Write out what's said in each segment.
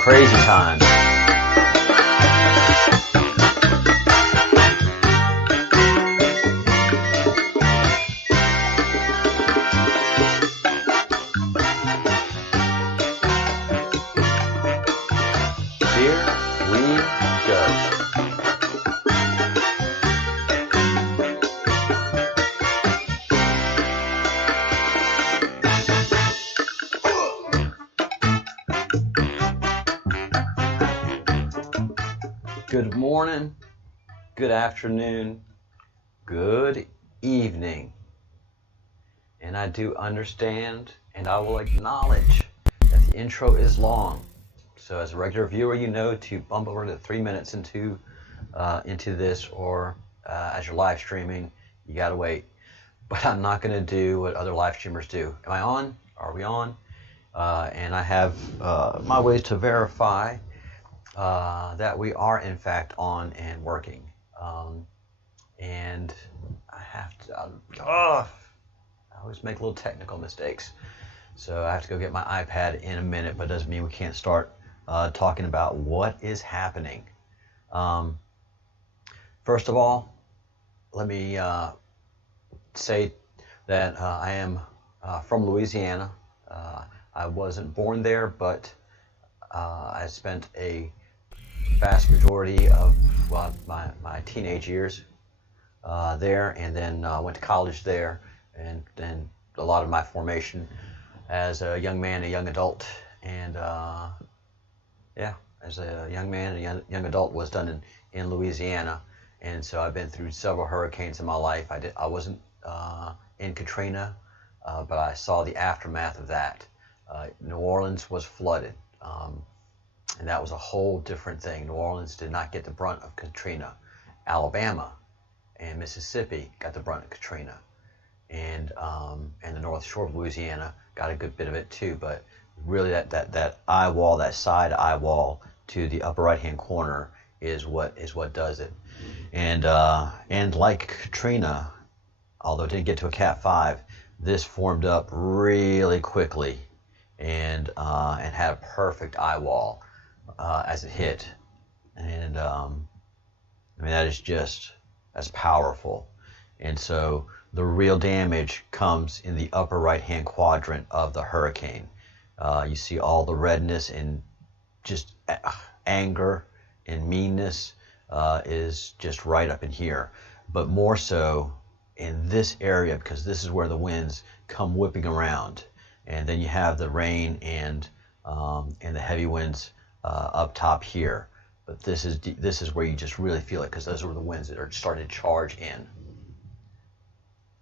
Crazy times. Here we go. Good morning, good afternoon, good evening. And I do understand and I will acknowledge that the intro is long. So as a regular viewer, you know to bump over to 3 minutes into this, or as you're live streaming, you gotta wait. But I'm not gonna do what other live streamers do. Am I on? Are we on? And I have my ways to verify that we are in fact on and working. And I have to, I always make little technical mistakes. So I have to go get my iPad in a minute, but it doesn't mean we can't start talking about what is happening. First of all, let me say that I am from Louisiana. I wasn't born there, but I spent a vast majority of my teenage years there, and then went to college there, and then a lot of my formation as a young man, a young adult, and as a young man, a young adult was done in Louisiana. And so I've been through several hurricanes in my life. I wasn't in Katrina, but I saw the aftermath of that. New Orleans was flooded. And that was a whole different thing. New Orleans did not get the brunt of Katrina. Alabama and Mississippi got the brunt of Katrina. And the North Shore of Louisiana got a good bit of it too. But really that eye wall, that side eye wall to the upper right hand corner is what does it. And like Katrina, although it didn't get to a Cat 5, this formed up really quickly and had a perfect eye wall as it hit. And that's powerful. And so the real damage comes in the upper right hand quadrant of the hurricane. You see all the redness and just anger and meanness is just right up in here, but more so in this area, because this is where the winds come whipping around, and then you have the rain and the heavy winds up top here. But this is where you just really feel it, because those are the winds that are starting to charge in.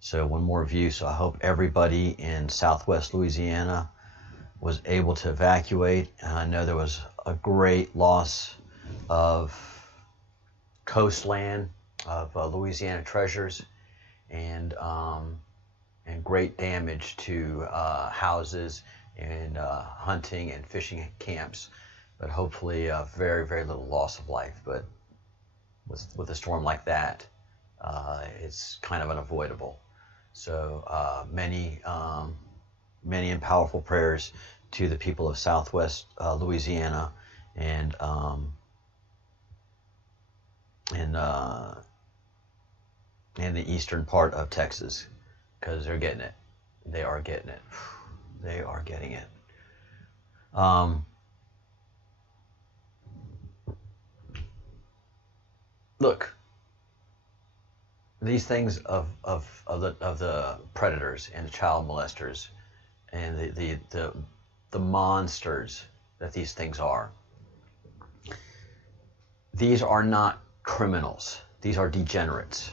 So one more view. So I hope everybody in Southwest Louisiana was able to evacuate. And I know there was a great loss of coastland, of Louisiana treasures, and great damage to houses and hunting and fishing camps. But hopefully very, very little loss of life. But with a storm like that, it's kind of unavoidable. So many and powerful prayers to the people of Southwest Louisiana and the eastern part of Texas, because they're getting it. They are getting it. They are getting it. look, these things of the predators and the child molesters and the monsters that these things are. These are not criminals. These are degenerates.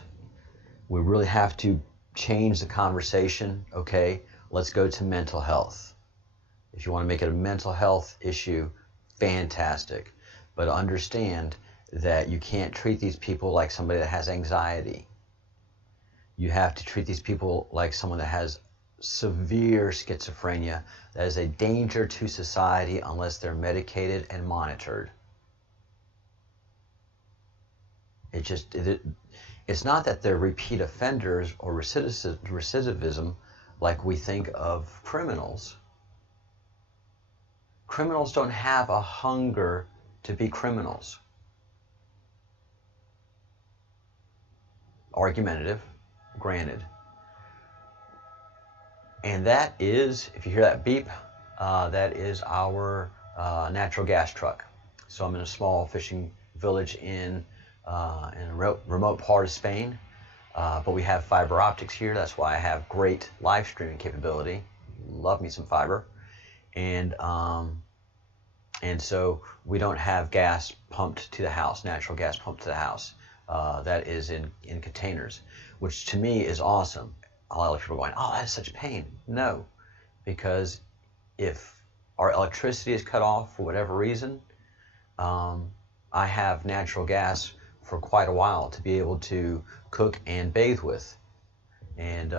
We really have to change the conversation, okay? Let's go to mental health. If you want to make it a mental health issue, fantastic. But understand that you can't treat these people like somebody that has anxiety. You have to treat these people like someone that has severe schizophrenia that is a danger to society unless they're medicated and monitored. It's not that they're repeat offenders or recidivism like we think of criminals. Criminals don't have a hunger to be criminals. Argumentative, granted. And that is, if you hear that beep, that is our natural gas truck. So I'm in a small fishing village in a remote part of Spain, but we have fiber optics here. That's why I have great live streaming capability. Love me some fiber. And so we don't have gas pumped to the house, natural gas pumped to the house. That is in containers, which to me is awesome. A lot of people are going, oh, that's such a pain. No, because if our electricity is cut off for whatever reason, I have natural gas for quite a while to be able to cook and bathe with. And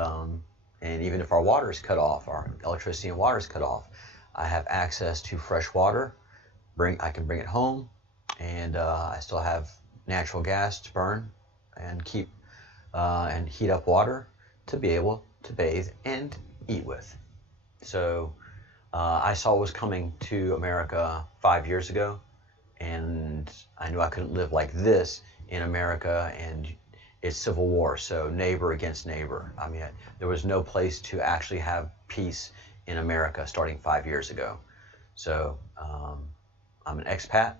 even if our water is cut off, our electricity and water is cut off, I have access to fresh water. I can bring it home, and I still have natural gas to burn and keep and heat up water to be able to bathe and eat with. So I saw what was coming to America 5 years ago, and I knew I couldn't live like this in America, and it's civil war, so neighbor against neighbor. I mean, there was no place to actually have peace in America starting 5 years ago. So I'm an expat,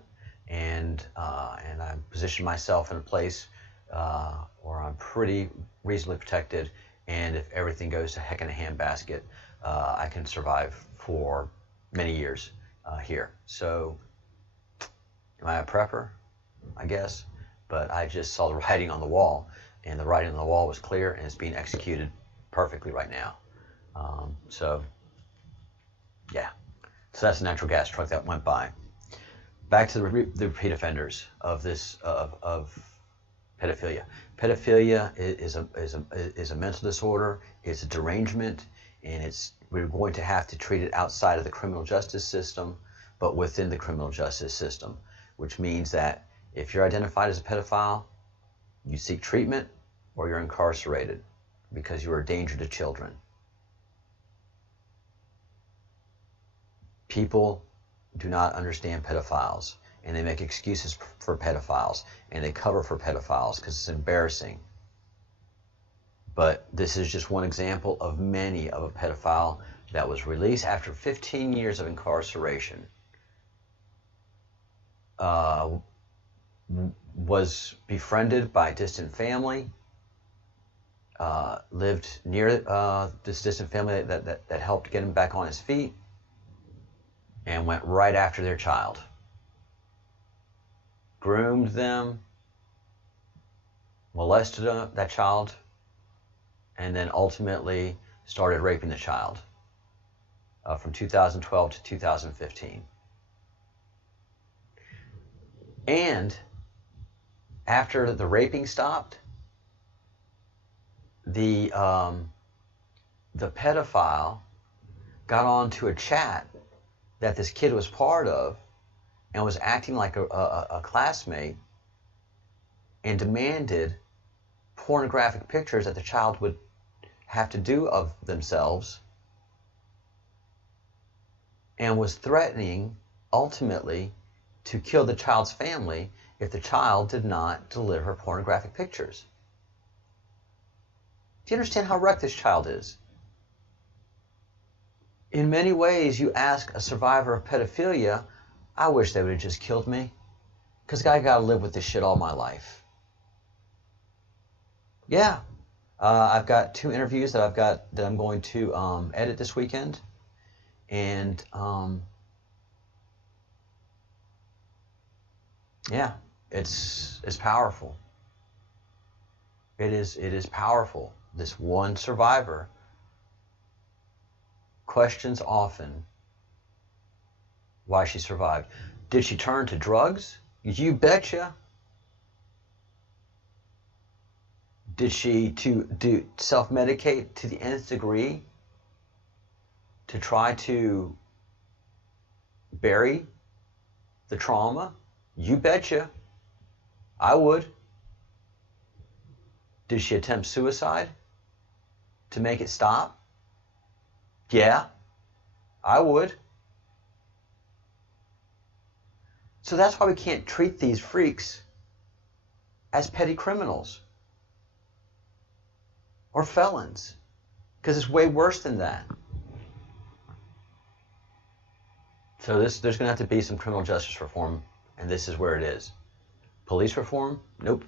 and I position myself in a place where I'm pretty reasonably protected, and if everything goes to heck in a handbasket, I can survive for many years here. So am I a prepper? I guess. But I just saw the writing on the wall, and the writing on the wall was clear, and it's being executed perfectly right now. So yeah. So that's a natural gas truck that went by. Back to the repeat offenders of this of pedophilia. Pedophilia is a mental disorder. It's a derangement, and we're going to have to treat it outside of the criminal justice system, but within the criminal justice system, which means that if you're identified as a pedophile, you seek treatment or you're incarcerated because you are a danger to children. People do not understand pedophiles, and they make excuses for pedophiles, and they cover for pedophiles because it's embarrassing. But this is just one example of many of a pedophile that was released after 15 years of incarceration. Was befriended by a distant family, lived near this distant family that helped get him back on his feet, and went right after their child. Groomed them, molested that child, and then ultimately started raping the child from 2012 to 2015. And after the raping stopped, the pedophile got onto a chat that this kid was part of and was acting like a classmate and demanded pornographic pictures that the child would have to do of themselves, and was threatening ultimately to kill the child's family if the child did not deliver pornographic pictures. Do you understand how wrecked this child is? In many ways, you ask a survivor of pedophilia, I wish they would have just killed me, because I got to live with this shit all my life. Yeah, I've got 2 interviews that I'm going to edit this weekend, and yeah, it's powerful. It is powerful. This one survivor questions often why she survived. Did she turn to drugs? You betcha. Did she to do self-medicate to the nth degree to try to bury the trauma? You betcha. I would. Did she attempt suicide to make it stop? Yeah, I would. So that's why we can't treat these freaks as petty criminals or felons, because it's way worse than that. So there's going to have to be some criminal justice reform, and this is where it is. Police reform? Nope.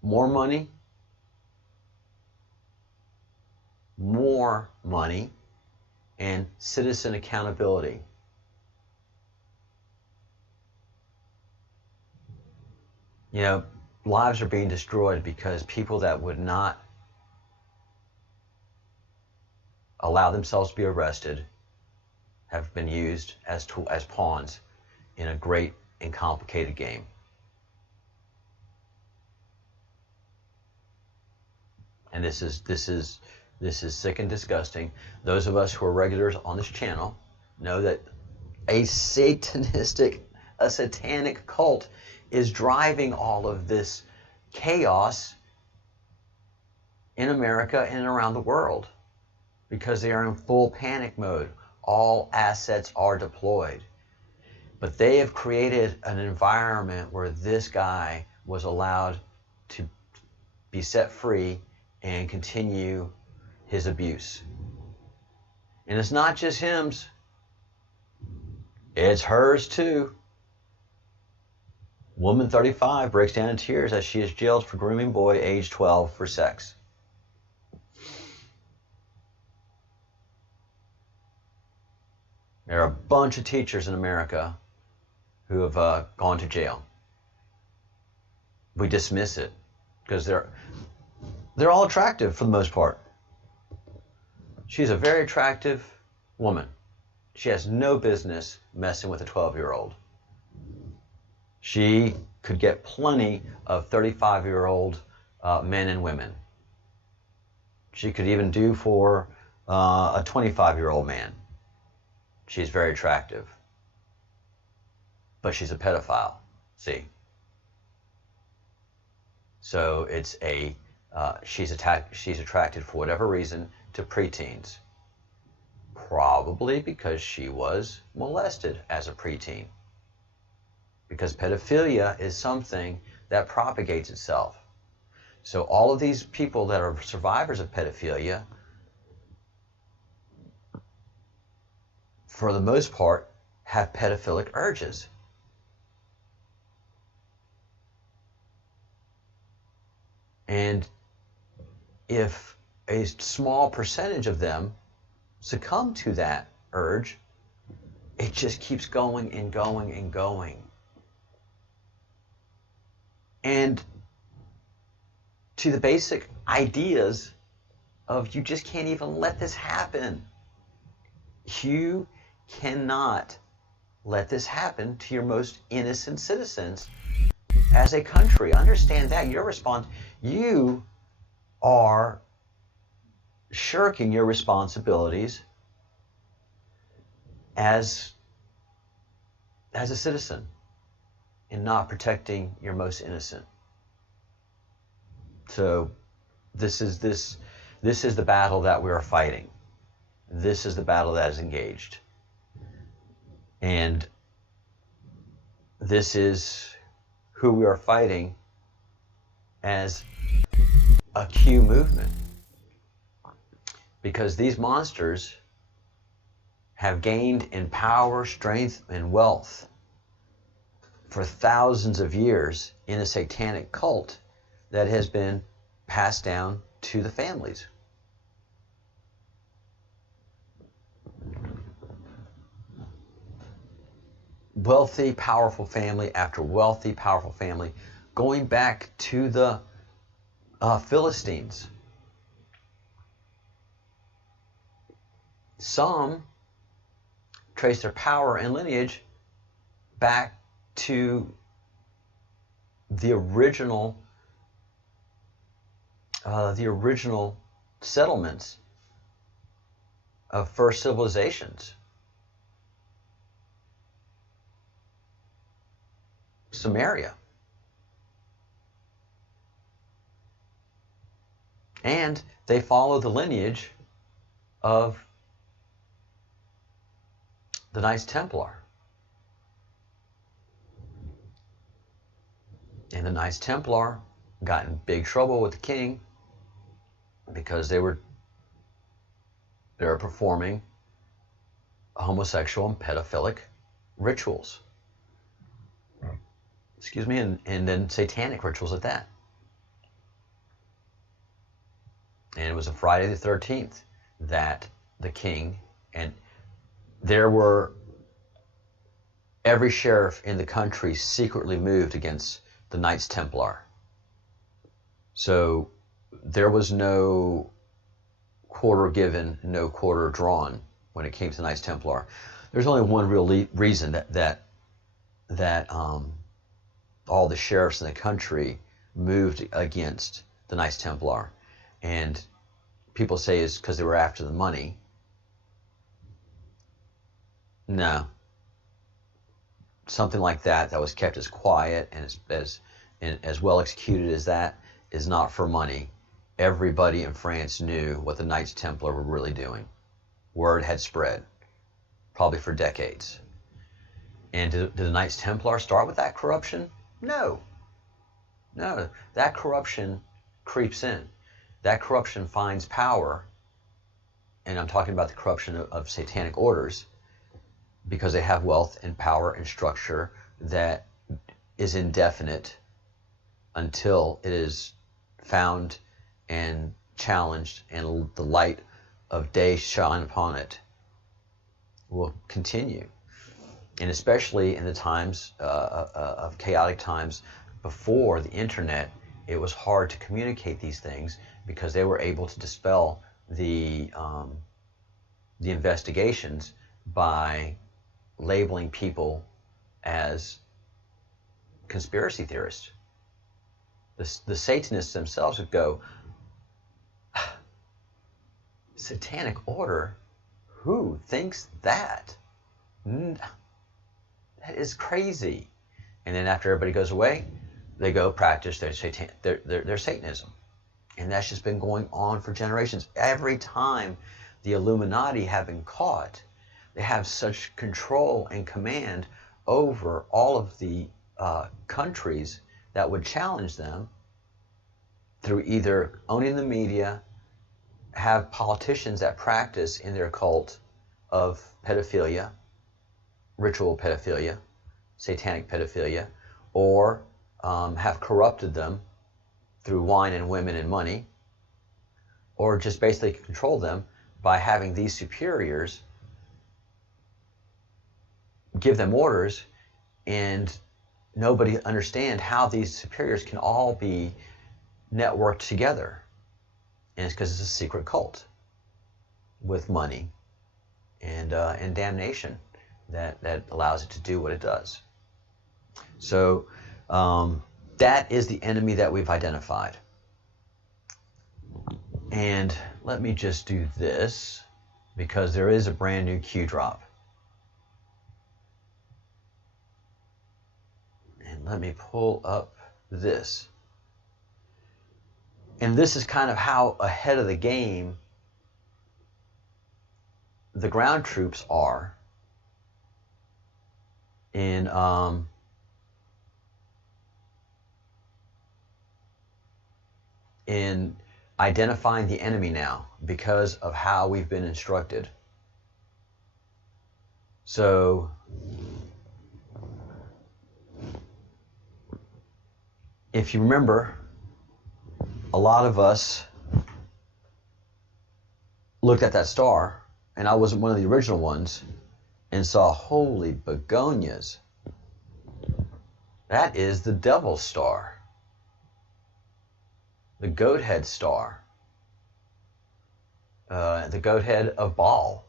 More money, and citizen accountability. You know, lives are being destroyed because people that would not allow themselves to be arrested have been used as pawns in a great and complicated game. And this is sick and disgusting. Those of us who are regulars on this channel know that a satanic cult is driving all of this chaos in America and around the world because they are in full panic mode. All assets are deployed. But they have created an environment where this guy was allowed to be set free and continue his abuse. And it's not just him's, it's hers too. Woman 35 breaks down in tears as she is jailed for grooming boy age 12 for sex. There are a bunch of teachers in America who have gone to jail. We dismiss it because they're all attractive for the most part. She's a very attractive woman. She has no business messing with a 12-year-old. She could get plenty of 35-year-old men and women. She could even do for a 25-year-old man. She's very attractive. But she's a pedophile, see? So it's she's attracted for whatever reason to preteens. Probably because she was molested as a preteen. Because pedophilia is something that propagates itself. So all of these people that are survivors of pedophilia, for the most part, have pedophilic urges. And if a small percentage of them succumb to that urge, it just keeps going and going and going. And to the basic ideas of you just can't even let this happen. You cannot let this happen to your most innocent citizens as a country. Understand that. You are shirking your responsibilities as a citizen in not protecting your most innocent. So this is the battle that we are fighting. This is the battle that is engaged. And this is who we are fighting as a Q movement. Because these monsters have gained in power, strength, and wealth for thousands of years in a satanic cult that has been passed down to the families. Wealthy, powerful family after wealthy, powerful family, going back to the Philistines. Some trace their power and lineage back to the original settlements of first civilizations. Samaria. And they follow the lineage of the Knights Templar. And the Knights Templar got in big trouble with the king because they were performing homosexual and pedophilic rituals. Excuse me, and then satanic rituals at that. And it was a Friday the 13th that the king, and there were, every sheriff in the country secretly moved against the Knights Templar. So there was no quarter given, no quarter drawn when it came to the Knights Templar. There's only one real reason that all the sheriffs in the country moved against the Knights Templar. And people say it's because they were after the money. No. Something like that was kept as quiet and as well executed as that is not for money. Everybody in France knew what the Knights Templar were really doing. Word had spread, probably for decades. And did the Knights Templar start with that corruption? No. No, that corruption creeps in. That corruption finds power, and I'm talking about the corruption of satanic orders, because they have wealth and power and structure that is indefinite until it is found and challenged and the light of day shine upon it. Will continue. And especially in the times of chaotic times before the internet, it was hard to communicate these things because they were able to dispel the investigations by labeling people as conspiracy theorists. The Satanists themselves would go, satanic order? Who thinks that? That is crazy. And then after everybody goes away, they go practice their Satanism. And that's just been going on for generations. Every time the Illuminati have been caught, they have such control and command over all of the countries that would challenge them through either owning the media, have politicians that practice in their cult of pedophilia, ritual pedophilia, satanic pedophilia, or have corrupted them through wine and women and money, or just basically control them by having these superiors give them orders, and nobody understand how these superiors can all be networked together. And it's because it's a secret cult with money and damnation that allows it to do what it does. So that is the enemy that we've identified. And let me just do this, because there is a brand new cue drop. And let me pull up this. And this is kind of how ahead of the game the ground troops are in identifying the enemy now, because of how we've been instructed. So if you remember, a lot of us looked at that star, and I wasn't one of the original ones, and saw, holy begonias, that is the devil's star, the goat head star, the goat head of Baal.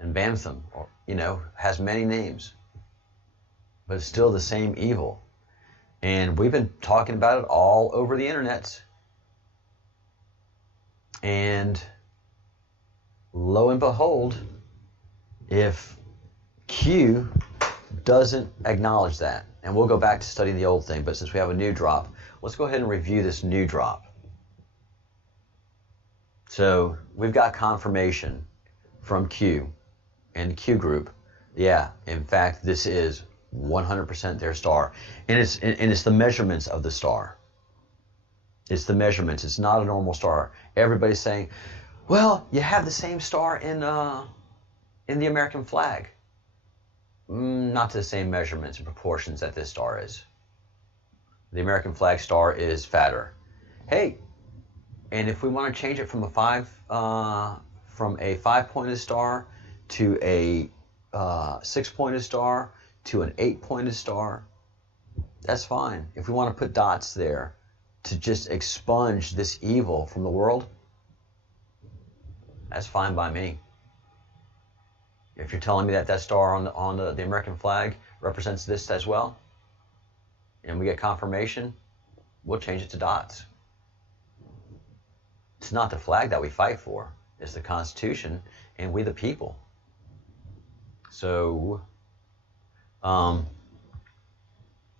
And Bantham, has many names, but it's still the same evil. And we've been talking about it all over the internet. And lo and behold, if Q doesn't acknowledge that, and we'll go back to studying the old thing, but since we have a new drop, let's go ahead and review this new drop. So we've got confirmation from Q and the Q group. Yeah, in fact, this is 100% their star. And it's the measurements of the star. It's the measurements. It's not a normal star. Everybody's saying, well, you have the same star in the American flag. Not to the same measurements and proportions that this star is. The American flag star is fatter. Hey, and if we want to change it from a 5-pointed star to a 6-pointed star to an 8-pointed star, that's fine. If we want to put dots there to just expunge this evil from the world, that's fine by me. If you're telling me that that star on the American flag represents this as well, and we get confirmation, we'll change it to dots. It's not the flag that we fight for. It's the Constitution and we the people. So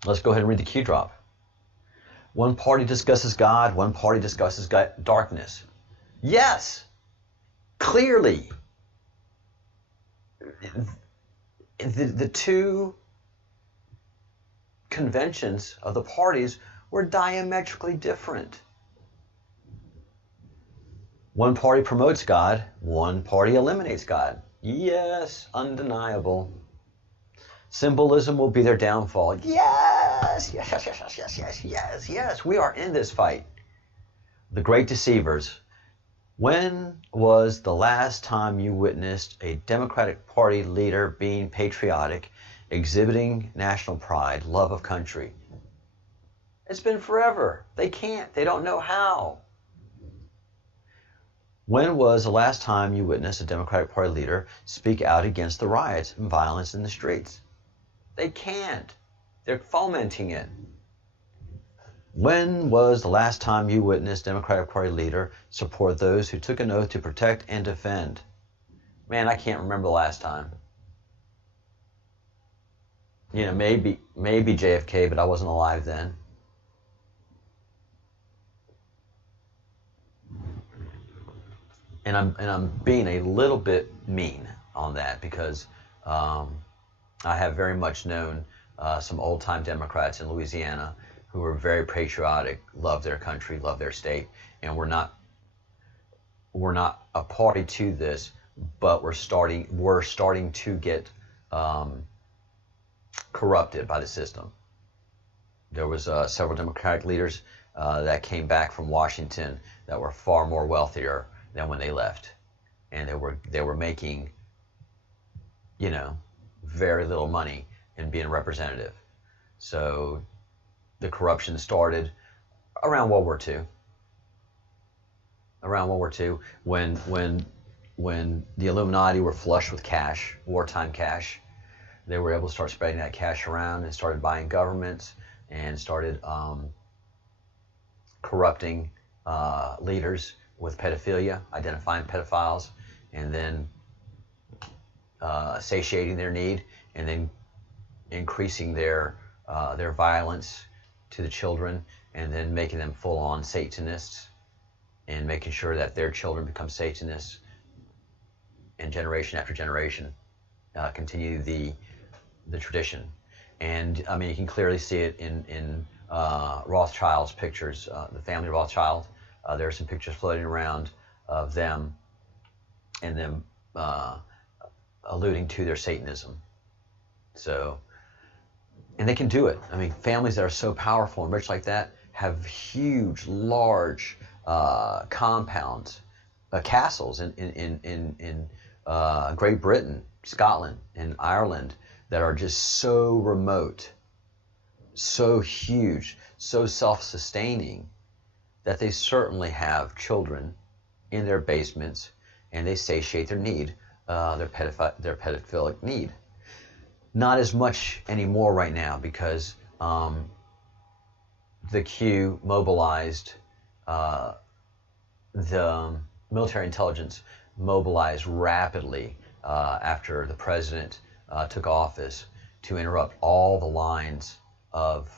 let's go ahead and read the Q drop. One party discusses God, one party discusses darkness. Yes, clearly. The two conventions of the parties were diametrically different. One party promotes God, one party eliminates God. Yes, undeniable. Symbolism will be their downfall. Yes, yes, yes, yes, yes, yes, yes, yes. We are in this fight. The great deceivers. When was the last time you witnessed a Democratic Party leader being patriotic, exhibiting national pride, love of country? It's been forever. They can't. They don't know how. When was the last time you witnessed a Democratic Party leader speak out against the riots and violence in the streets? They can't. They're fomenting it. When was the last time you witnessed Democratic Party leader support those who took an oath to protect and defend? Man, I can't remember the last time. Maybe JFK, but I wasn't alive then. And I'm being a little bit mean on that because I have very much known some old-time Democrats in Louisiana who were very patriotic, love their country, love their state, and we're not a party to this, but we're starting to get corrupted by the system. There was several Democratic leaders that came back from Washington that were far more wealthier than when they left, and they were making very little money in being representative. So the corruption started around World War II. Around World War II, when the Illuminati were flush with cash, wartime cash, they were able to start spreading that cash around and started buying governments and started corrupting leaders with pedophilia, identifying pedophiles, and then satiating their need, and then increasing their violence to the children, and then making them full-on Satanists, and making sure that their children become Satanists, and generation after generation continue the tradition. And I mean, you can clearly see it in Rothschild's pictures, the family Rothschild. There are some pictures floating around of them and them alluding to their Satanism. So, and they can do it. I mean, families that are so powerful and rich like that have huge, large compounds, castles in Great Britain, Scotland, and Ireland that are just so remote, so huge, so self-sustaining that they certainly have children in their basements, and they satiate their need, their pedophilic need. Not as much anymore right now because the Q mobilized, the military intelligence mobilized rapidly after the president took office to interrupt all the lines of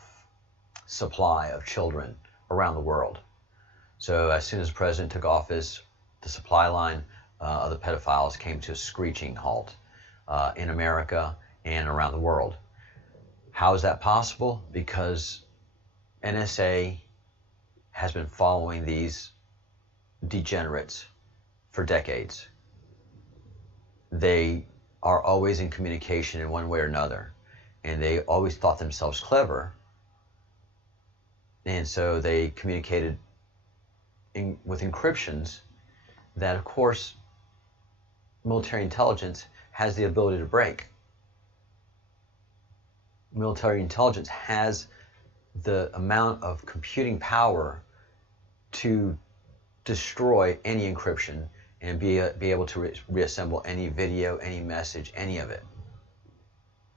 supply of children around the world. So as soon as the president took office, the supply line of the pedophiles came to a screeching halt in America and around the world. How is that possible? Because NSA has been following these degenerates for decades. They are always in communication in one way or another, and they always thought themselves clever, and so they communicated with encryptions that, of course, military intelligence has the ability to break. Military intelligence has the amount of computing power to destroy any encryption and be able to reassemble any video, any message, any of it.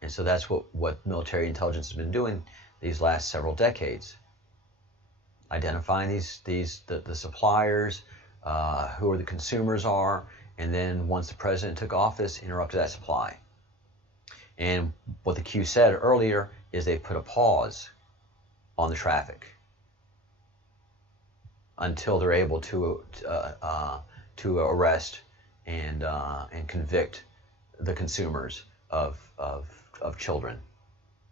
And so that's what military intelligence has been doing these last several decades. Identifying the suppliers, who the consumers are, and then once the president took office, interrupted that supply. And what the Q said earlier is they put a pause on the traffic until they're able to arrest and convict the consumers of children,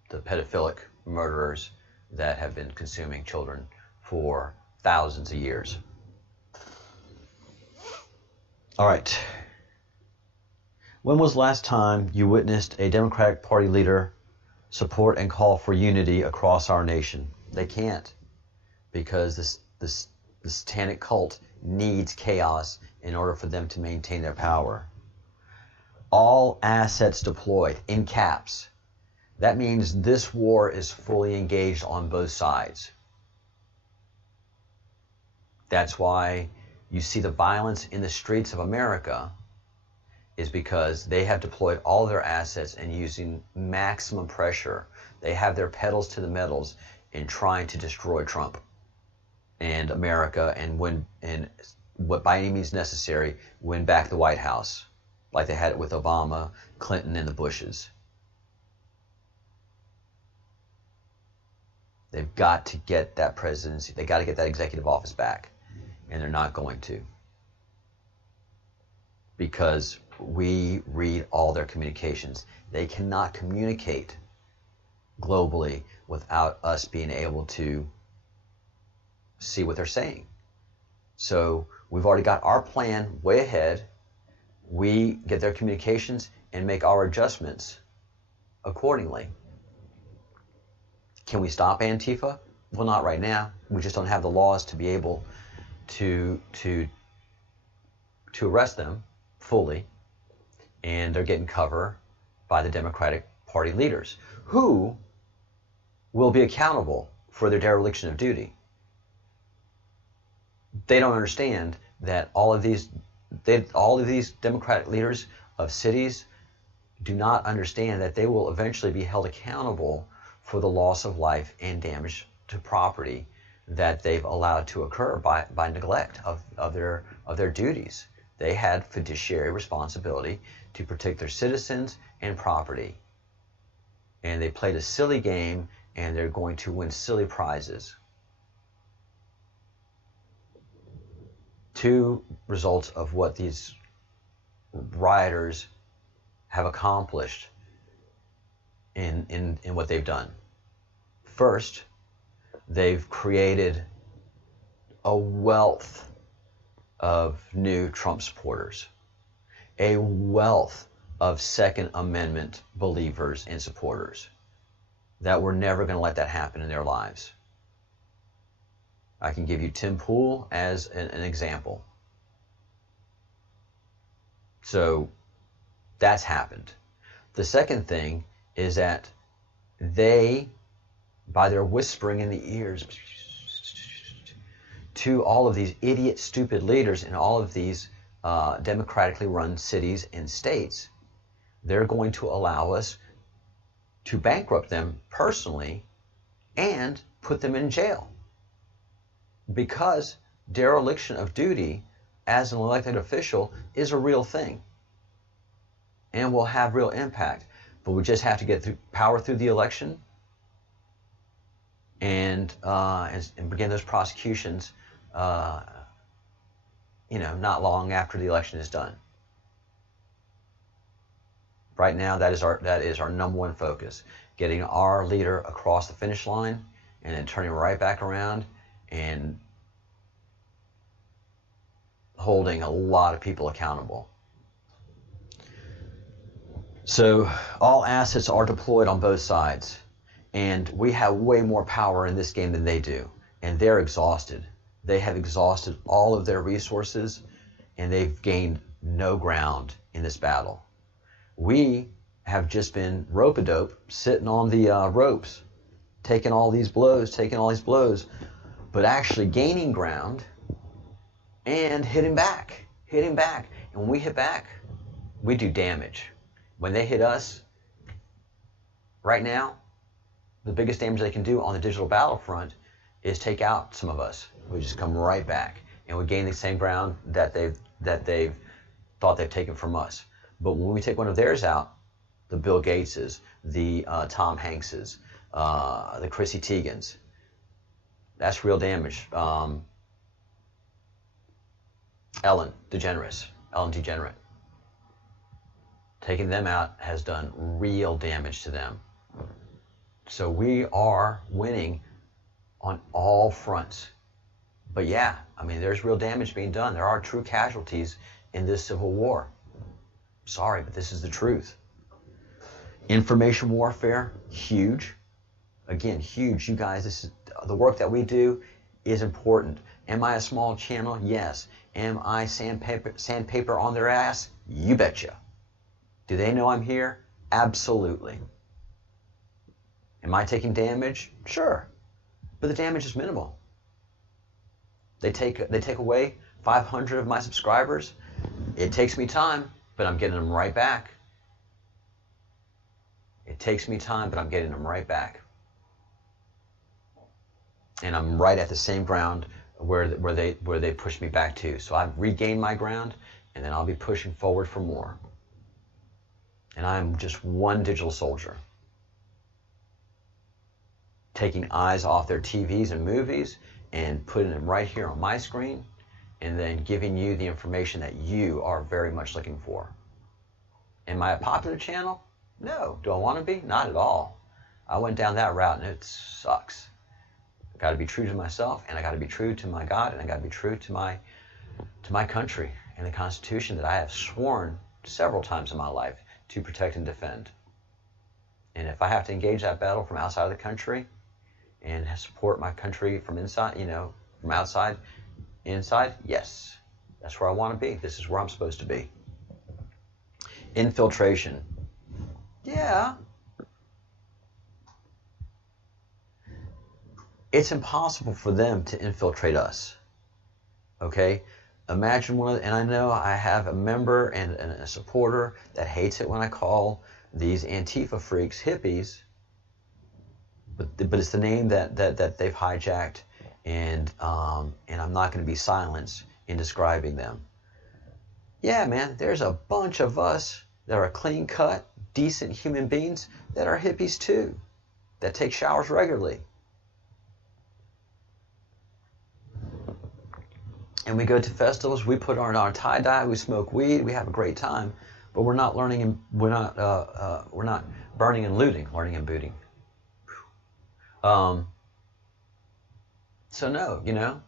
the pedophilic murderers that have been consuming children for thousands of years. All right. When was the last time you witnessed a Democratic Party leader support and call for unity across our nation? They can't, because the satanic cult needs chaos in order for them to maintain their power. All assets deployed, in caps. That means this war is fully engaged on both sides. That's why you see the violence in the streets of America, is because they have deployed all their assets and using maximum pressure. They have their pedals to the metals in trying to destroy Trump and America, and what by any means necessary, win back the White House, like they had it with Obama, Clinton, and the Bushes. They've got to get that presidency. They got to get that executive office back, and they're not going to, because we read all their communications. They cannot communicate globally without us being able to see what they're saying. So we've already got our plan way ahead. We get their communications and make our adjustments accordingly. Can we stop Antifa? Well, not right now. We just don't have the laws to be able to arrest them fully, and they're getting cover by the Democratic Party leaders, who will be accountable for their dereliction of duty. They don't understand that all of these Democratic leaders of cities do not understand that they will eventually be held accountable for the loss of life and damage to property that they've allowed to occur by neglect of their duties. They had fiduciary responsibility to protect their citizens and property. And they played a silly game, and they're going to win silly prizes. Two results of what these rioters have accomplished in what they've done. First, they've created a wealth of new Trump supporters, a wealth of Second Amendment believers and supporters that were never going to let that happen in their lives. I can give you Tim Pool as an example. So that's happened. The second thing is that they, by their whispering in the ears to all of these idiot, stupid leaders in all of these democratically run cities and states, they're going to allow us to bankrupt them personally and put them in jail. Because dereliction of duty as an elected official is a real thing and will have real impact. But we just have to get power through the election and begin those prosecutions, not long after the election is done. Right now, that is our number one focus: getting our leader across the finish line and then turning right back around and holding a lot of people accountable. So all assets are deployed on both sides, and we have way more power in this game than they do, and they're exhausted. They have exhausted all of their resources, and they've gained no ground in this battle. We have just been rope-a-dope, sitting on the ropes, taking all these blows, but actually gaining ground and hitting back. And when we hit back, we do damage. When they hit us, right now, the biggest damage they can do on the digital battlefront is take out some of us. We just come right back, and we gain the same ground that they've thought they've taken from us. But when we take one of theirs out, the Bill Gateses, the Tom Hankses, the Chrissy Teigens, that's real damage. Ellen DeGeneres. Taking them out has done real damage to them. So we are winning on all fronts. But yeah, there's real damage being done. There are true casualties in this civil war. Sorry, but this is the truth. Information warfare, huge. Again, huge. You guys, the work that we do is important. Am I a small channel? Yes. Am I sandpaper on their ass? You betcha. Do they know I'm here? Absolutely. Am I taking damage? Sure. But the damage is minimal. They take away 500 of my subscribers. It takes me time, but I'm getting them right back. And I'm right at the same ground where they pushed me back to. So I've regained my ground, and then I'll be pushing forward for more. And I'm just one digital soldier, taking eyes off their TVs and movies and putting them right here on my screen, and then giving you the information that you are very much looking for. Am I a popular channel? No. Do I want to be? Not at all. I went down that route, and it sucks. I got to be true to myself, and I got to be true to my God, and I got to be true to my country and the Constitution that I have sworn several times in my life to protect and defend. And if I have to engage that battle from outside of the country and support my country from inside, from outside, inside, yes, that's where I want to be. This is where I'm supposed to be. Infiltration. Yeah. It's impossible for them to infiltrate us. Okay? Imagine and I know I have a member and a supporter that hates it when I call these Antifa freaks hippies, but it's the name that they've hijacked, and I'm not going to be silenced in describing them. Yeah, man, there's a bunch of us that are clean-cut, decent human beings that are hippies too, that take showers regularly. And we go to festivals, we put on our tie-dye, we smoke weed, we have a great time, but we're not learning and we're not burning and looting, learning and booting. So no,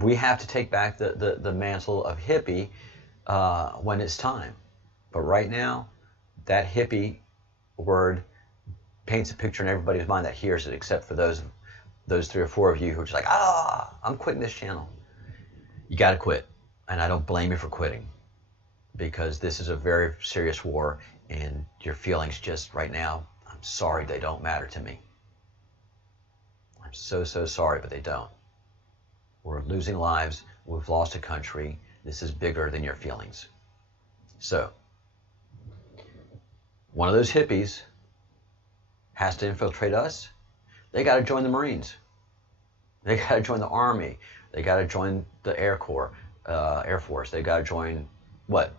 we have to take back the mantle of hippie when it's time. But right now, that hippie word paints a picture in everybody's mind that hears it, except for those those 3 or 4 of you who are just like, I'm quitting this channel. You got to quit. And I don't blame you for quitting, because this is a very serious war, and your feelings just right now, I'm sorry, they don't matter to me. I'm so sorry, but they don't. We're losing lives. We've lost a country. This is bigger than your feelings. So, one of those hippies has to infiltrate us. They got to join the Marines. They got to join the Army. They got to join the Air Corps, Air Force. They got to join what?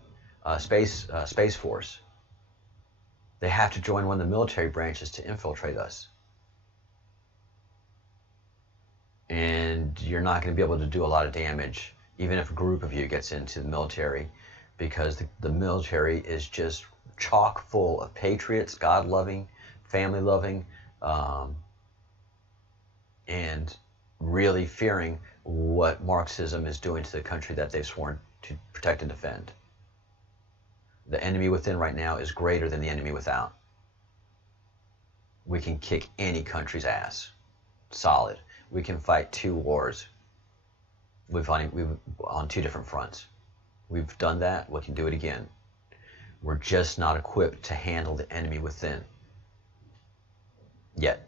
Space Force. They have to join one of the military branches to infiltrate us. And you're not going to be able to do a lot of damage, even if a group of you gets into the military, because the military is just chock full of patriots, God-loving, family-loving, and really fearing what Marxism is doing to the country that they've sworn to protect and defend. The enemy within right now is greater than the enemy without. We can kick any country's ass. Solid. We can fight 2 wars. We've on 2 different fronts. We've done that. We can do it again. We're just not equipped to handle the enemy within yet.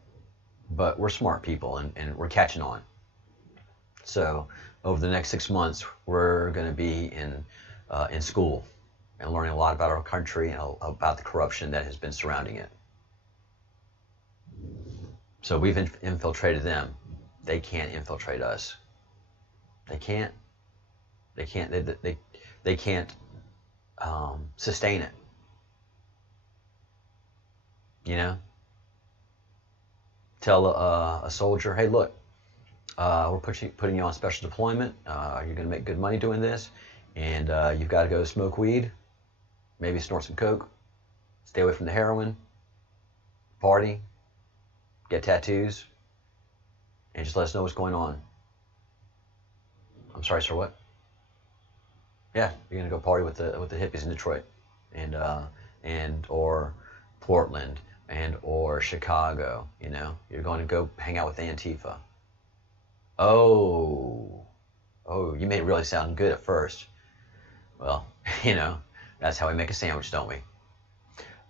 But we're smart people, and we're catching on. So over the next 6 months, we're going to be in school and learning a lot about our country and about the corruption that has been surrounding it. So we've infiltrated them. They can't infiltrate us. They can't. They can't sustain it. You know? Tell a soldier, hey, look, we're putting you on special deployment. You're going to make good money doing this, and you've got to go smoke weed, maybe snort some coke, stay away from the heroin, party, get tattoos, and just let us know what's going on. I'm sorry, sir, what? Yeah, you're going to go party with the hippies in Detroit, and or Portland, and or Chicago, you know. You're going to go hang out with Antifa. Oh, you made it really sound good at first. Well, you know, that's how we make a sandwich, don't we?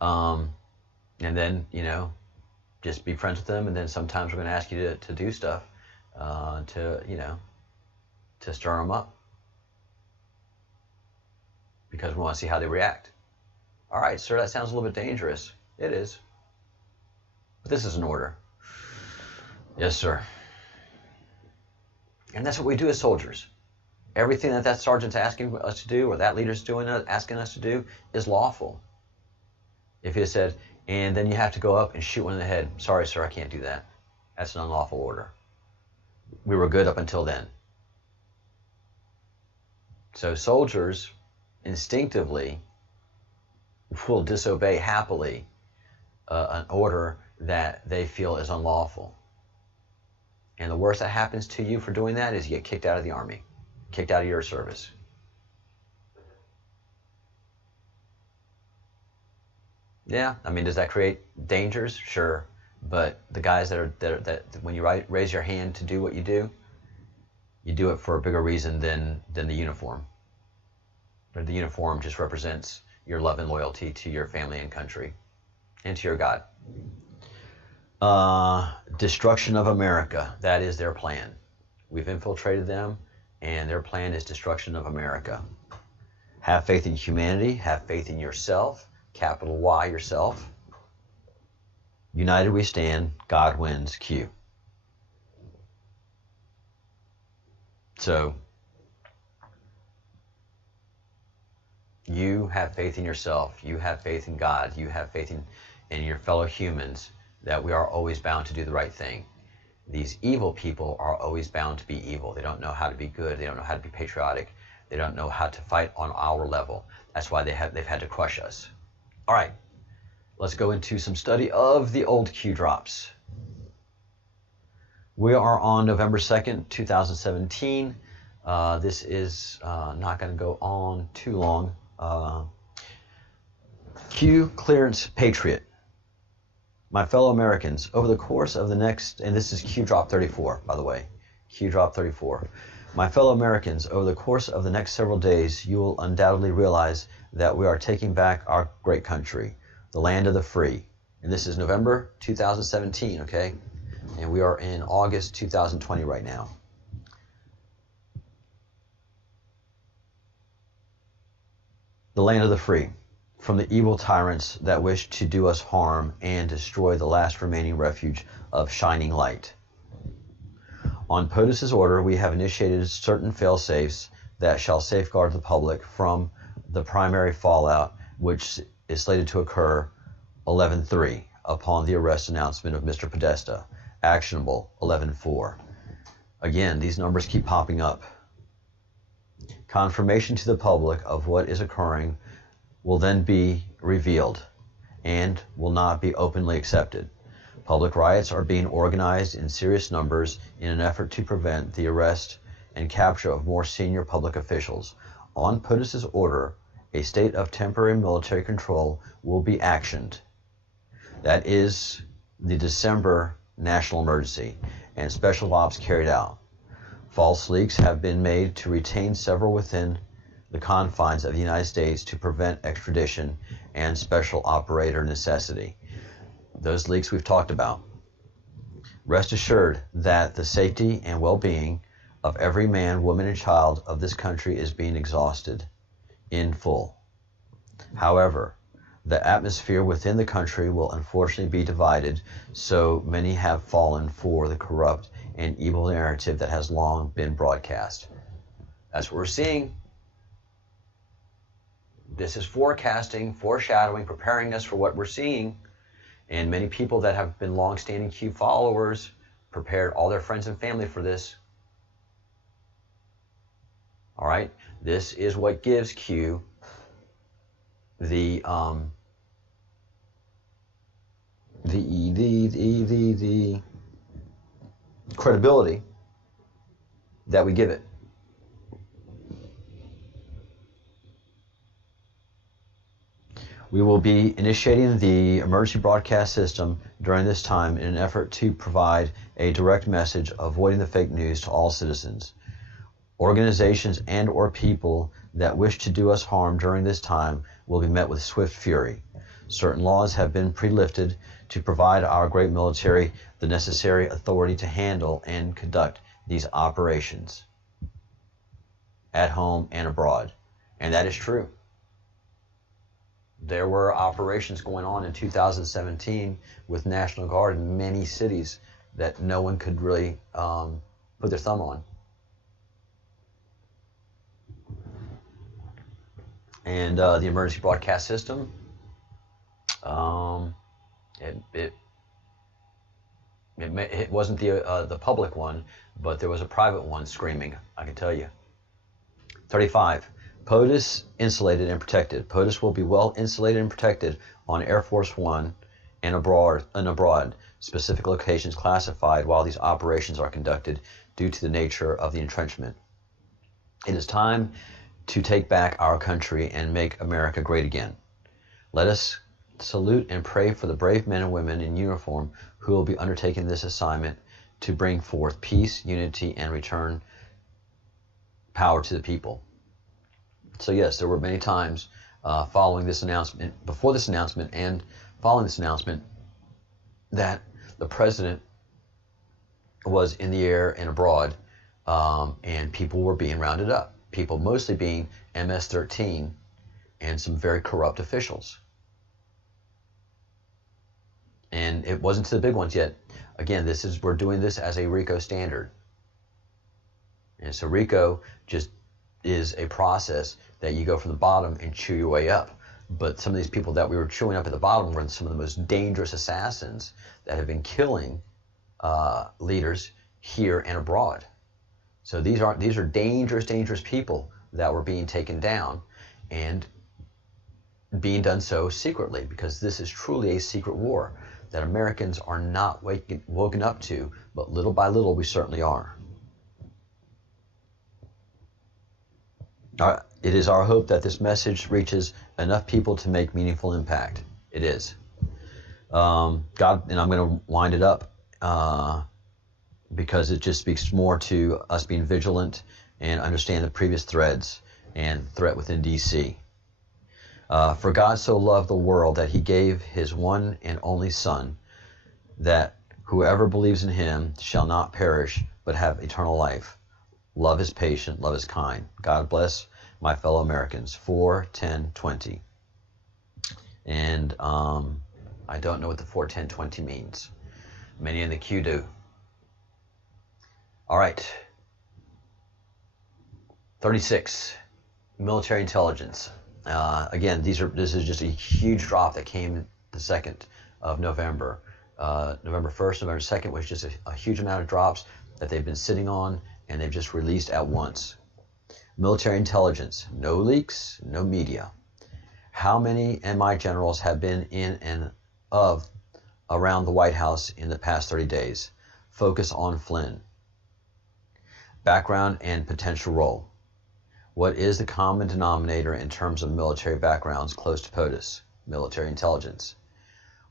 And then, you know, just be friends with them, and then sometimes we're going to ask you to do stuff to stir them up, because we want to see how they react. All right, sir, that sounds a little bit dangerous. It is. But this is an order. Yes, sir. And that's what we do as soldiers. Everything that sergeant's asking us to do, or that leader's asking us to do, is lawful. If he said, and then you have to go up and shoot one in the head. Sorry, sir, I can't do that. That's an unlawful order. We were good up until then. So soldiers instinctively will disobey happily an order that they feel is unlawful. And the worst that happens to you for doing that is you get kicked out of the Army, kicked out of your service. Yeah, I mean, does that create dangers? Sure. But the guys that when you raise your hand to do what you do it for a bigger reason than the uniform. Or the uniform just represents your love and loyalty to your family and country and to your God. Destruction of America. That is their plan. We've infiltrated them, and their plan is destruction of America. Have faith in humanity. Have faith in yourself. Capital Y, yourself. United we stand. God wins. Q. So, you have faith in yourself. You have faith in God. You have faith in your fellow humans, that we are always bound to do the right thing. These evil people are always bound to be evil. They don't know how to be good. They don't know how to be patriotic. They don't know how to fight on our level. That's why they've had to crush us. All right, let's go into some study of the old Q drops. We are on November 2nd, 2017. This is not going to go on too long. Q clearance patriot. My fellow Americans, over the course of the next, and this is Q drop 34, by the way, Q drop 34. My fellow Americans, over the course of the next several days, you will undoubtedly realize that we are taking back our great country, the land of the free. And this is November 2017, okay? And we are in August 2020 right now. The land of the free, from the evil tyrants that wish to do us harm and destroy the last remaining refuge of shining light. On POTUS's order, we have initiated certain fail-safes that shall safeguard the public from the primary fallout, which is slated to occur 11/3 upon the arrest announcement of Mr. Podesta, actionable 11/4. Again, these numbers keep popping up. Confirmation to the public of what is occurring will then be revealed and will not be openly accepted. Public riots are being organized in serious numbers in an effort to prevent the arrest and capture of more senior public officials. On POTUS's order, a state of temporary military control will be actioned. That is the December national emergency, and special ops carried out. False leaks have been made to retain several within the confines of the United States to prevent extradition and special operator necessity. Those leaks we've talked about. Rest assured that the safety and well-being of every man, woman, and child of this country is being exhausted in full. However, the atmosphere within the country will unfortunately be divided, so many have fallen for the corrupt and evil narrative that has long been broadcast. That's what we're seeing. This is forecasting, foreshadowing, preparing us for what we're seeing. And many people that have been long-standing Q followers prepared all their friends and family for this. All right, this is what gives Q the credibility that we give it. We will be initiating the emergency broadcast system during this time in an effort to provide a direct message avoiding the fake news to all citizens. Organizations and or people that wish to do us harm during this time will be met with swift fury. Certain laws have been pre-lifted to provide our great military the necessary authority to handle and conduct these operations at home and abroad. And that is true. There were operations going on in 2017 with National Guard in many cities that no one could really put their thumb on. And the emergency broadcast system, it wasn't the public one, but there was a private one screaming, I can tell you. 35. POTUS insulated and protected. POTUS will be well insulated and protected on Air Force One and abroad, specific locations classified while these operations are conducted due to the nature of the entrenchment. It is time to take back our country and make America great again. Let us salute and pray for the brave men and women in uniform who will be undertaking this assignment to bring forth peace, unity, and return power to the people. So yes, there were many times following this announcement, before this announcement and following this announcement, that the president was in the air and abroad, and people were being rounded up. People mostly being MS-13 and some very corrupt officials. And it wasn't to the big ones yet. Again, we're doing this as a RICO standard. And so RICO just is a process that you go from the bottom and chew your way up. But some of these people that we were chewing up at the bottom were some of the most dangerous assassins that have been killing leaders here and abroad. So these are dangerous people that were being taken down and being done so secretly, because this is truly a secret war that Americans are not woken up to, but little by little we certainly are. It is our hope that this message reaches enough people to make meaningful impact. It is. God, and I'm going to wind it up because it just speaks more to us being vigilant and understand the previous threads and threat within DC. For God so loved the world that he gave his one and only Son, that whoever believes in him shall not perish, but have eternal life. Love is patient, love is kind. God bless my fellow Americans. 4-10-20. And I don't know what the 4-10-20 means. Many in the queue do. All right. 36. Military intelligence. Again, this is just a huge drop that came the 2nd of November. November 1st, November 2nd was just a huge amount of drops that they've been sitting on, and they've just released at once. Military intelligence. No leaks, no media. How many MI generals have been in and around the White House in the past 30 days? Focus on Flynn. Background and potential role. What is the common denominator in terms of military backgrounds close to POTUS? Military intelligence.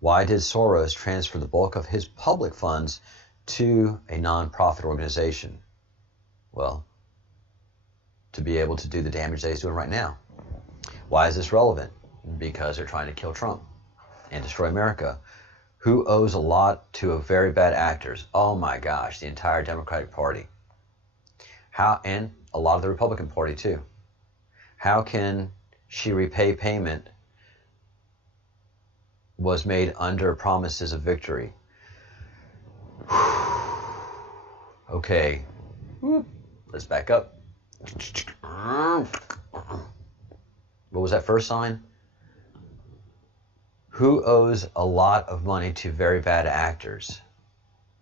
Why did Soros transfer the bulk of his public funds to a non-profit organization? Well, to be able to do the damage that he's doing right now. Why is this relevant? Because they're trying to kill Trump and destroy America. Who owes a lot to a very bad actors? Oh my gosh, the entire Democratic Party. How, and a lot of the Republican Party too. How can she repay payment was made under promises of victory? Okay, let's back up. What was that first sign? Who owes a lot of money to very bad actors?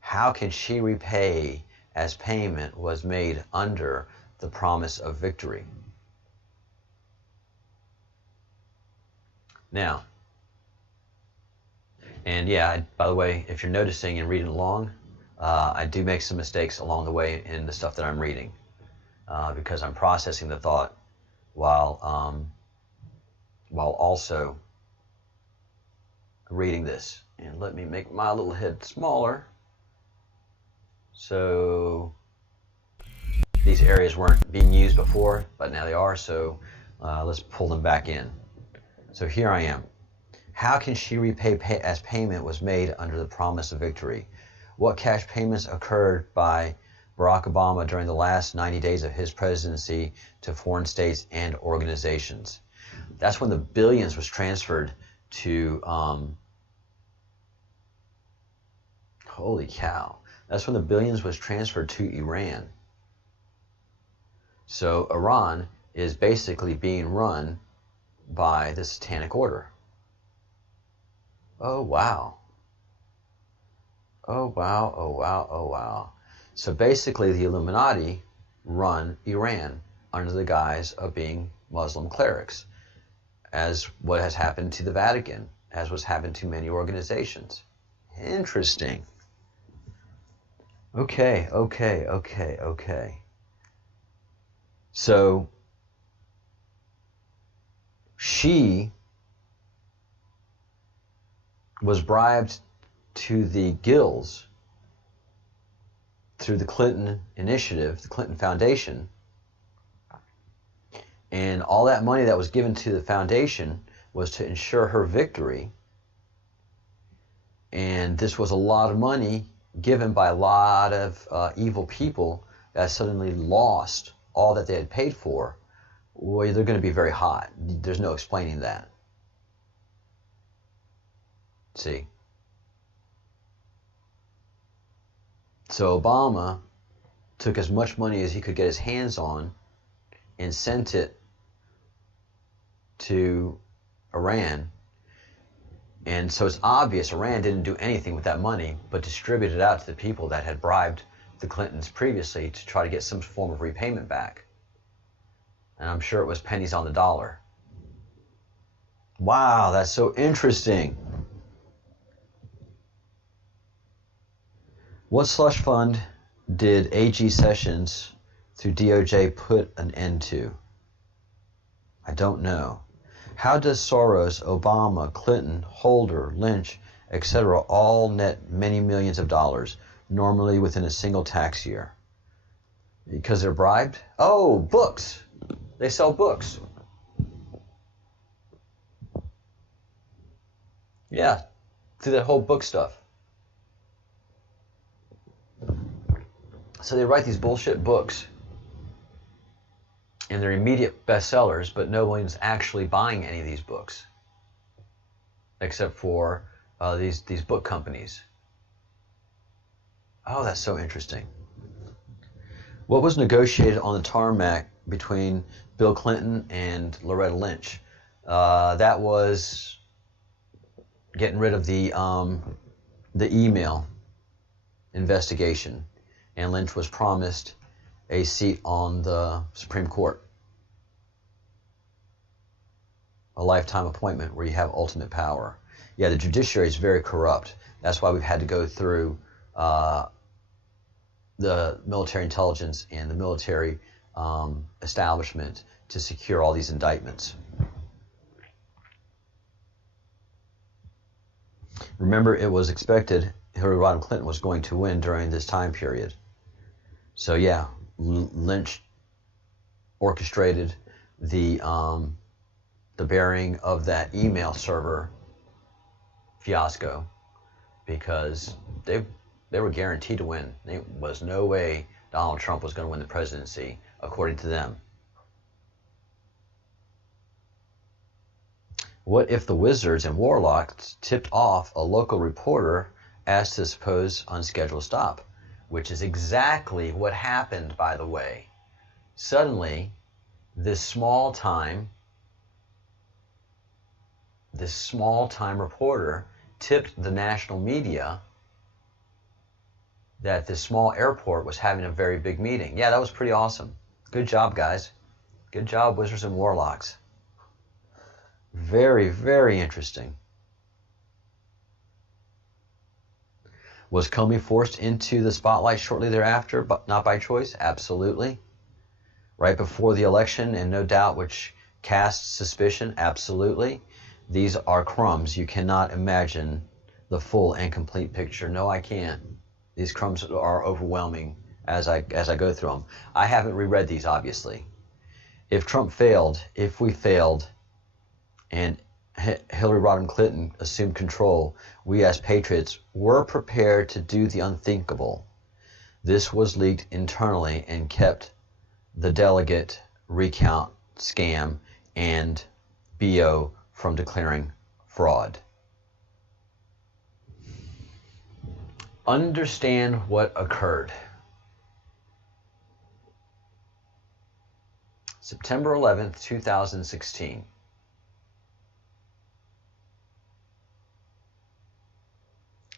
How can she repay as payment was made under the promise of victory? Now, and yeah, by the way, if you're noticing and reading along, I do make some mistakes along the way in the stuff that I'm reading because I'm processing the thought while also reading this. And let me make my little head smaller. So these areas weren't being used before, but now they are, so let's pull them back in. So here I am. How can she repay as payment was made under the promise of victory? What cash payments occurred by Barack Obama during the last 90 days of his presidency to foreign states and organizations? That's when the billions was transferred to, holy cow. That's when the billions was transferred to Iran. So Iran is basically being run by the Satanic Order. Oh, wow. Oh, wow, oh, wow, oh, wow. So basically the Illuminati run Iran under the guise of being Muslim clerics, as what has happened to the Vatican, as what's happened to many organizations. Interesting. Okay. So she was bribed to the gills through the Clinton Initiative, the Clinton Foundation, and all that money that was given to the foundation was to ensure her victory. And this was a lot of money given by a lot of evil people that suddenly lost all that they had paid for. Well, they're going to be very hot. There's no explaining that. See? So Obama took as much money as he could get his hands on and sent it to Iran. And so it's obvious Iran didn't do anything with that money but distributed it out to the people that had bribed the Clintons previously to try to get some form of repayment back. And I'm sure it was pennies on the dollar. Wow, that's so interesting. What slush fund did AG Sessions through DOJ put an end to? I don't know. How does Soros, Obama, Clinton, Holder, Lynch, etc., all net many millions of dollars, normally within a single tax year. Because they're bribed? Oh, books. They sell books. Yeah, through that whole book stuff. So they write these bullshit books, and they're immediate bestsellers, but no one's actually buying any of these books, except for these book companies. Oh, that's so interesting. What was negotiated on the tarmac between Bill Clinton and Loretta Lynch? That was getting rid of the email investigation, and Lynch was promised a seat on the Supreme Court, a lifetime appointment where you have ultimate power. Yeah, the judiciary is very corrupt. That's why we've had to go through the military intelligence and the military establishment to secure all these indictments. Remember, it was expected Hillary Rodham Clinton was going to win during this time period. So yeah, Lynch orchestrated the burying of that email server fiasco because they were guaranteed to win. There was no way Donald Trump was going to win the presidency, according to them. What if the wizards and warlocks tipped off a local reporter as to supposed unscheduled stop? Which is exactly what happened, by the way. Suddenly, this small-time reporter tipped the national media that this small airport was having a very big meeting. Yeah, that was pretty awesome. Good job, guys. Good job, wizards and warlocks. Very, very interesting. Was Comey forced into the spotlight shortly thereafter, but not by choice? Absolutely. Right before the election, and no doubt which cast suspicion? Absolutely. These are crumbs. You cannot imagine the full and complete picture. No, I can't. These crumbs are overwhelming as I go through them. I haven't reread these, obviously. If Trump failed, if we failed, and Hillary Rodham Clinton assumed control, we as patriots were prepared to do the unthinkable. This was leaked internally and kept the delegate recount scam and BO from declaring fraud. Understand what occurred. September 11th, 2016.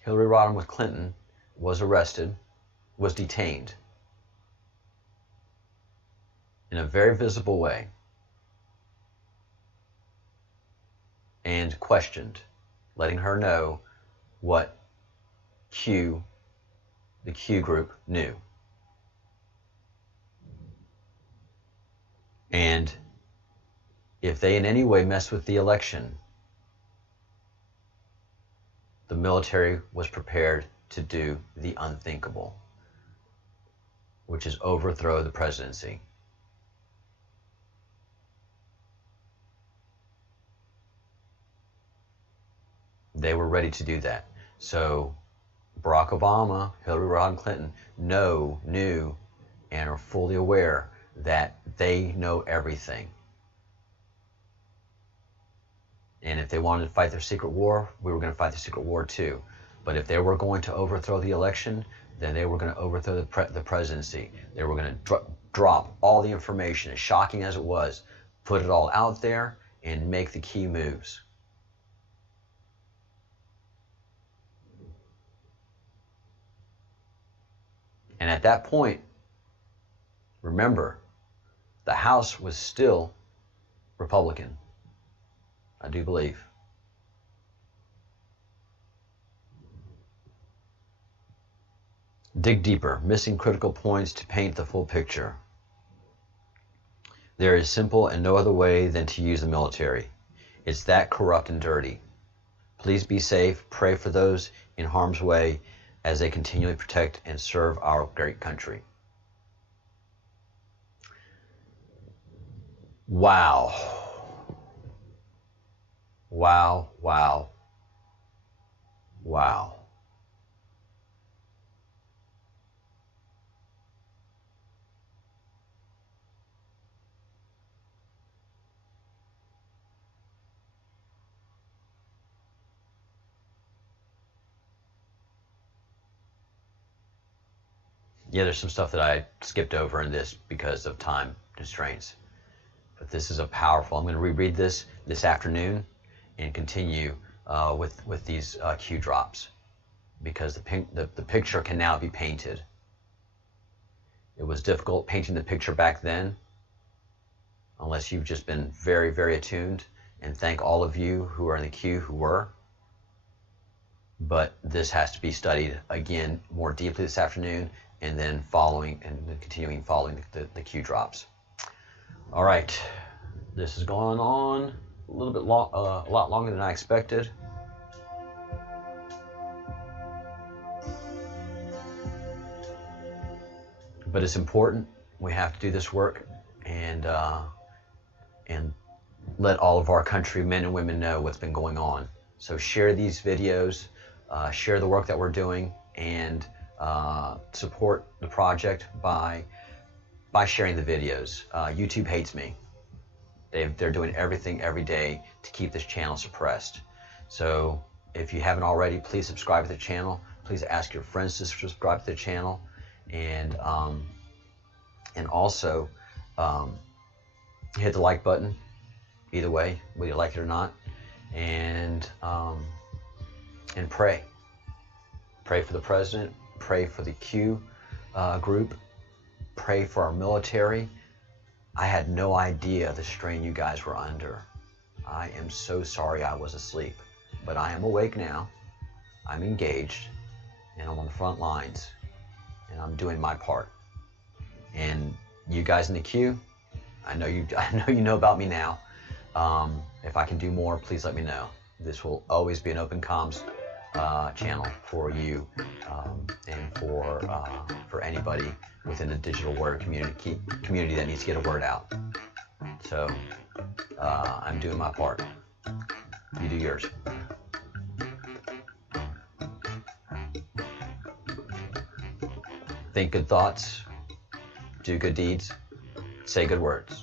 Hillary Rodham Clinton was arrested, was detained in a very visible way and questioned, letting her know what the Q group knew. And if they in any way messed with the election, the military was prepared to do the unthinkable, which is overthrow the presidency. They were ready to do that. So Barack Obama, Hillary Rodham Clinton knew and are fully aware that they know everything. And if they wanted to fight their secret war, we were going to fight the secret war too. But if they were going to overthrow the election, then they were going to overthrow the presidency. They were going to drop all the information, as shocking as it was, put it all out there, and make the key moves. And at that point, remember, the House was still Republican, I do believe. Dig deeper, missing critical points to paint the full picture. There is simple and no other way than to use the military. It's that corrupt and dirty. Please be safe. Pray for those in harm's way as they continually protect and serve our great country. Wow. Wow, wow, wow. Yeah, there's some stuff that I skipped over in this because of time constraints. But this is a powerful, I'm going to reread this afternoon and continue with these cue drops, because the picture can now be painted. It was difficult painting the picture back then, unless you've just been very, very attuned, and thank all of you who are in the queue who were. But this has to be studied again more deeply this afternoon, and then continuing following the cue drops. All right, this has gone on a little bit a lot longer than I expected. But it's important. We have to do this work and let all of our country men and women know what's been going on. So share these videos, share the work that we're doing, and support the project by sharing the videos. YouTube hates me. They're doing everything every day to keep this channel suppressed. So if you haven't already, please subscribe to the channel. Please ask your friends to subscribe to the channel, and also hit the like button. Either way, whether you like it or not, and pray. Pray for the president. Pray for the Q group. Pray for our military. I had no idea the strain you guys were under. I am so sorry I was asleep, but I am awake now. I'm engaged, and I'm on the front lines, and I'm doing my part. And you guys in the queue, I know you know about me now. If I can do more, please let me know. This will always be an open comms channel for you, and for anybody within the digital warrior community that needs to get a word out. So I'm doing my part. You do yours. Think good thoughts, do good deeds, say good words.